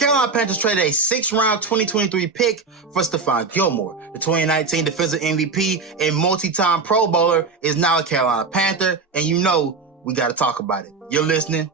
Carolina Panthers traded a 6th-round 2023 pick for Stephon Gilmore. The 2019 defensive MVP and multi-time Pro Bowler is now a Carolina Panther, and you know we got to talk about it. You're listening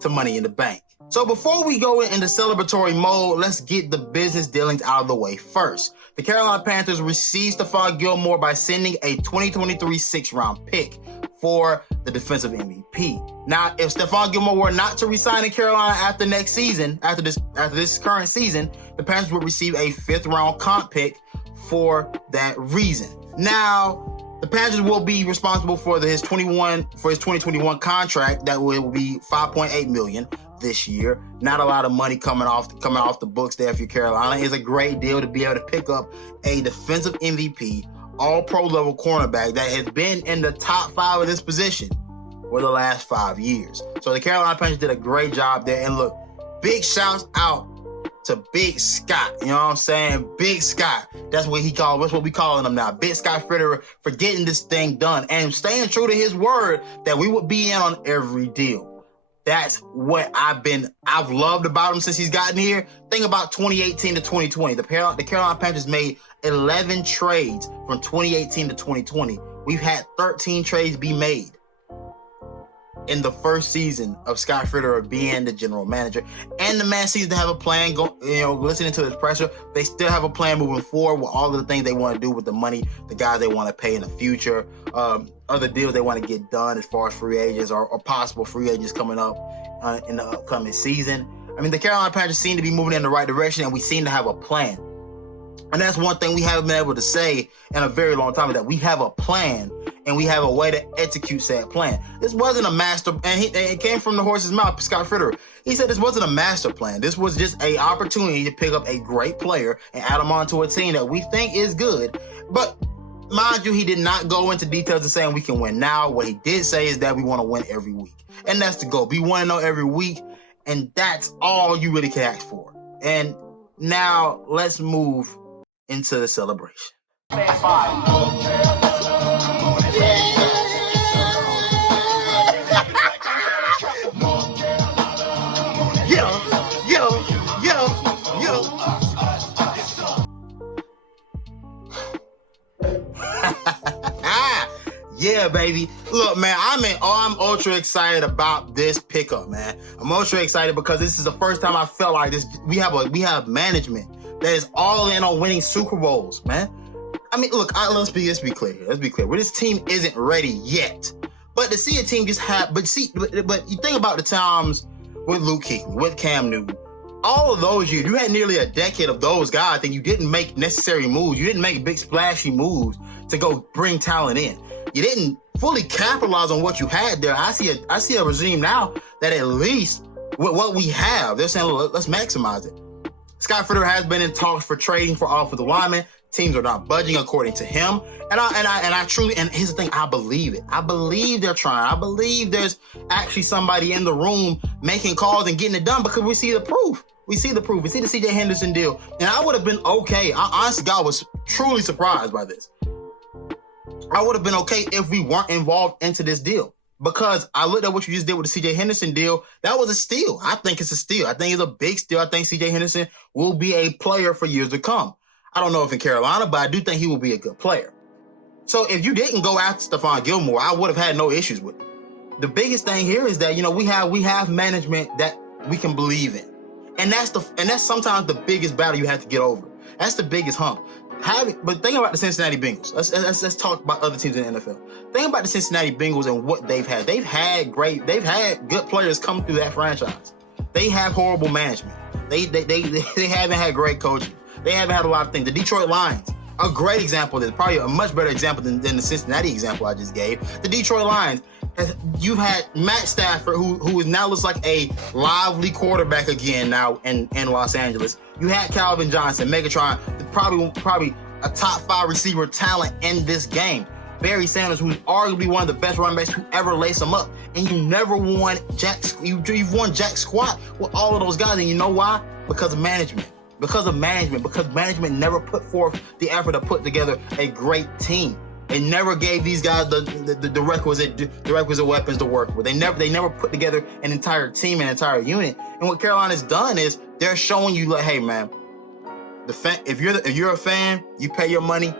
to Money in the Bank. So before we go into celebratory mode, let's get the business dealings out of the way first. The Carolina Panthers received Stephon Gilmore by sending a 2023 6th-round pick for the defensive MVP. Now, if Stephon Gilmore were not to resign in Carolina after next season, after this current season, the Panthers would receive a 5th-round comp pick for that reason. Now, the Panthers will be responsible for his 2021 contract that will be $5.8 million this year. Not a lot of money coming off the books there for Carolina. It's a great deal to be able to pick up a defensive MVP, all-pro level cornerback that has been in the top 5 of this position for the last 5 years. So the Carolina Panthers did a great job there. And look, big shouts out to Big Scott. You know what I'm saying? Big Scott. That's what we calling him now. Big Scott Fitterer for getting this thing done and staying true to his word that we would be in on every deal. That's what I've loved about him since he's gotten here. Think about 2018 to 2020. The Carolina Panthers made 11 trades from 2018 to 2020. We've had 13 trades be made in the first season of Scott Fitterer being the general manager. And the man seems to have a plan, listening to his pressure. They still have a plan moving forward with all of the things they want to do with the money, the guys they want to pay in the future, other deals they want to get done as far as free agents or possible free agents coming up in the upcoming season. I mean, the Carolina Panthers seem to be moving in the right direction, and we seem to have a plan. And that's one thing we haven't been able to say in a very long time, is that we have a plan and we have a way to execute said plan. This wasn't a master, and it came from the horse's mouth, Scott Fitterer. He said this wasn't a master plan. This was just an opportunity to pick up a great player and add him onto a team that we think is good. But mind you, he did not go into details of saying we can win now. What he did say is that we want to win every week. And that's the goal. Be 1-0 every week. And that's all you really can ask for. And now let's move into the celebration. Stand by. Yeah, baby. Look, man, I'm ultra excited about this pickup, man. I'm ultra excited because this is the first time I felt like this. We have management that is all in on winning Super Bowls, man. I mean, look, let's be clear here. Let's be clear. Well, this team isn't ready yet, but to see a team but you think about the times with Luke Kuechly, with Cam Newton, all of those years, you had nearly a decade of those guys, and you didn't make necessary moves. You didn't make big splashy moves to go bring talent in. You didn't fully capitalize on what you had there. I see a regime now that at least with what we have, they're saying, let's maximize it. Scott Fitterer has been in talks for trading for offensive linemen. Teams are not budging according to him. And I truly, and here's the thing, I believe it. I believe they're trying. I believe there's actually somebody in the room making calls and getting it done because we see the proof. We see the CJ Henderson deal. And I would have been okay. Honestly, God was truly surprised by this. I would have been okay if we weren't involved into this deal, because I looked at what you just did with the CJ Henderson deal. That was a steal. I think it's a steal. I think it's a big steal. I think CJ Henderson will be a player for years to come. I don't know if in Carolina, but I do think he will be a good player. So if you didn't go after Stephon Gilmore, I would have had no issues with it. The biggest thing here is that, we have management that we can believe in. And that's sometimes the biggest battle you have to get over. That's the biggest hump. But think about the Cincinnati Bengals. Let's talk about other teams in the NFL. Think about the Cincinnati Bengals and what they've had. They've had good players come through that franchise. They have horrible management. They haven't had great coaching. They haven't had a lot of things. The Detroit Lions, a great example. That's probably a much better example than the Cincinnati example I just gave. The Detroit Lions. You had Matt Stafford, who now looks like a lively quarterback again now in Los Angeles. You had Calvin Johnson, Megatron, probably a top 5 receiver talent in this game. Barry Sanders, who's arguably one of the best running backs who ever laced them up. And you never won you've won jack squat with all of those guys. And you know why? Because of management. Because management never put forth the effort to put together a great team. It never gave these guys the requisite weapons to work with. They never put together an entire team, an entire unit. And what Carolina's done is they're showing you, like, hey man, if you're a fan, you pay your money,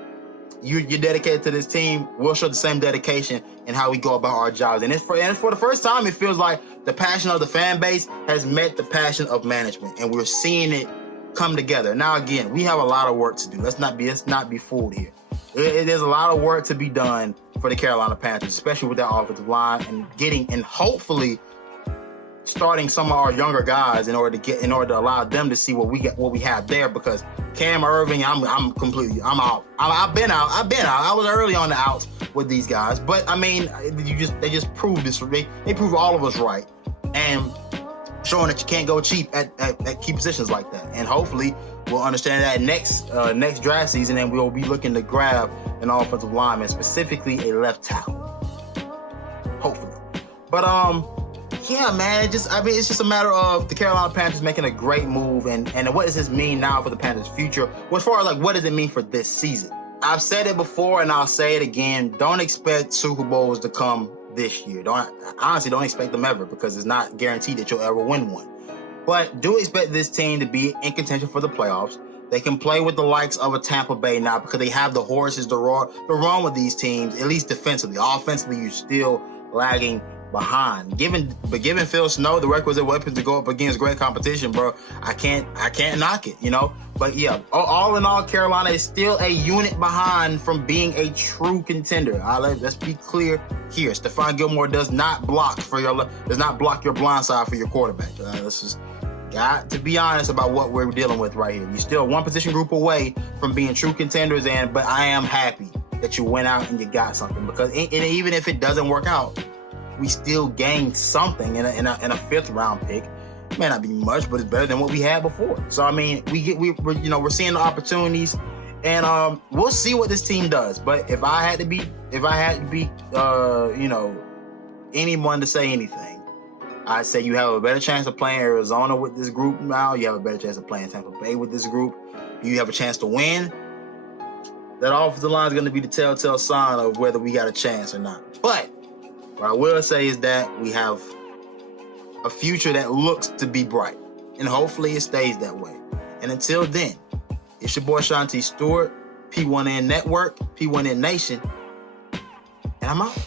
you're dedicated to this team. We'll show the same dedication in how we go about our jobs. And it's for the first time, it feels like the passion of the fan base has met the passion of management, and we're seeing it come together. Now again, we have a lot of work to do. Let's not be fooled here. There's a lot of work to be done for the Carolina Panthers, especially with that offensive line and hopefully starting some of our younger guys in order to allow them to see what we have there. Because Cam Irving, I'm out. I've been out. I was early on the outs with these guys, but I mean, they just proved this. They proved all of us right, and showing that you can't go cheap at key positions like that. And hopefully we'll understand that next draft season, and we'll be looking to grab an offensive lineman, specifically a left tackle. Hopefully. But yeah, man, it's just a matter of the Carolina Panthers making a great move, and what does this mean now for the Panthers' future? Well, as far as like what does it mean for this season? I've said it before and I'll say it again. Don't expect Super Bowls to come this year. Honestly don't expect them ever, because it's not guaranteed that you'll ever win one. But do expect this team to be in contention for the playoffs. They can play with the likes of a Tampa Bay now because they have the horses to run with these teams, at least defensively. Offensively, you're still lagging behind. Given Phil Snow the requisite weapons to go up against great competition, bro, I can't knock it, you know. But yeah, all in all, Carolina is still a unit behind from being a true contender. Let's be clear here. Stephon Gilmore does not block your blind side for your quarterback. Let's just got to be honest about what we're dealing with right here. You're still one position group away from being true contenders, but I am happy that you went out and you got something, because even if it doesn't work out, we still gained something in a fifth round pick. It may not be much, but it's better than what we had before. So I mean, we're seeing the opportunities, and we'll see what this team does. But if I had to be anyone to say anything, I'd say you have a better chance of playing Arizona with this group now. You have a better chance of playing Tampa Bay with this group. You have a chance to win. That offensive line is going to be the telltale sign of whether we got a chance or not. But what I will say is that we have a future that looks to be bright, and hopefully it stays that way. And until then, it's your boy Shanti Stewart, P1N Network, P1N Nation, and I'm out.